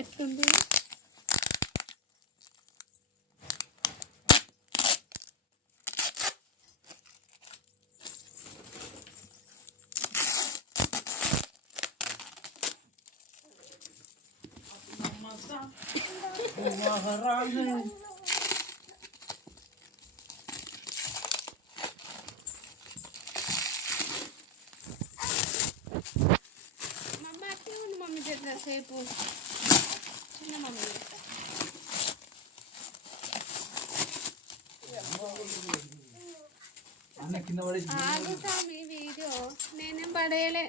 ఎట్లుంది మమ్మీ చేద్దాం సేపు చిన్న మమ్మీ ఆగుతా మీ వీడియో నేనేం పడేయలే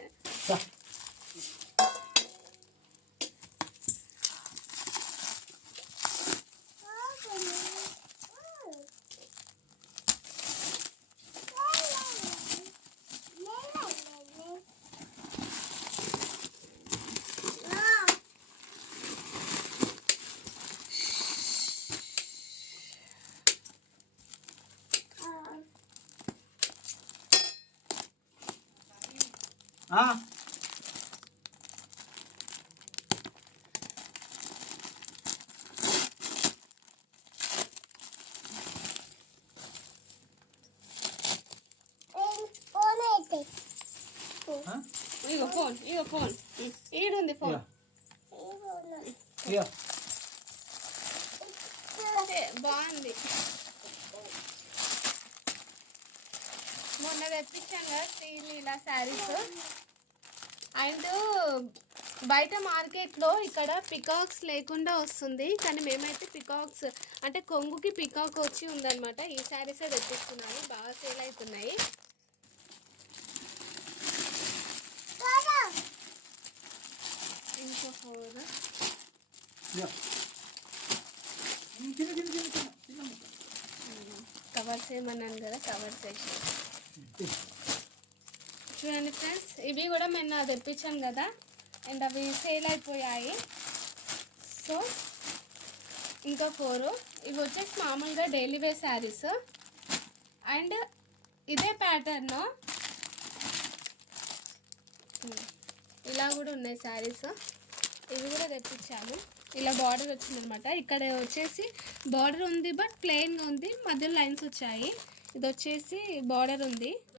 ఇగో ఫోన్ ఈడుంది ఫోన్ బాగుంది మొన్న తెప్పించాను కదా స్టీల్ ఇలా శారీస్ అండ్ బయట మార్కెట్లో ఇక్కడ పికాక్స్ లేకుండా వస్తుంది కానీ మేమైతే పికాక్స్ అంటే కొంగుకి పికాక్ వచ్చి ఉందన్నమాట ఈ శారీసే తెప్పిస్తున్నాను బాగా సేల్ అవుతున్నాయి ఇంకో ఫోన్ కవర్స్ ఏమన్నాను కదా కవర్స్ వేసి చూడండి ఫ్రెండ్స్ ఇవి కూడా నేను తెప్పించాను కదా అండ్ అవి సేల్ అయిపోయాయి సో ఇంకా 4 ఇవి వచ్చేసి మామూలుగా డైలీ వేర్ శారీస్ అండ్ ఇదే ప్యాటర్న్ ఇలా కూడా ఉన్నాయి శారీస్ ఇవి కూడా తెప్పించాను ఇలా బార్డర్ వచ్చిందనమాట ఇక్కడ వచ్చేసి బార్డర్ ఉంది బట్ ప్లెయిన్గా ఉంది మధ్యలో లైన్స్ వచ్చాయి ఇది వచ్చేసి బార్డర్ ఉంది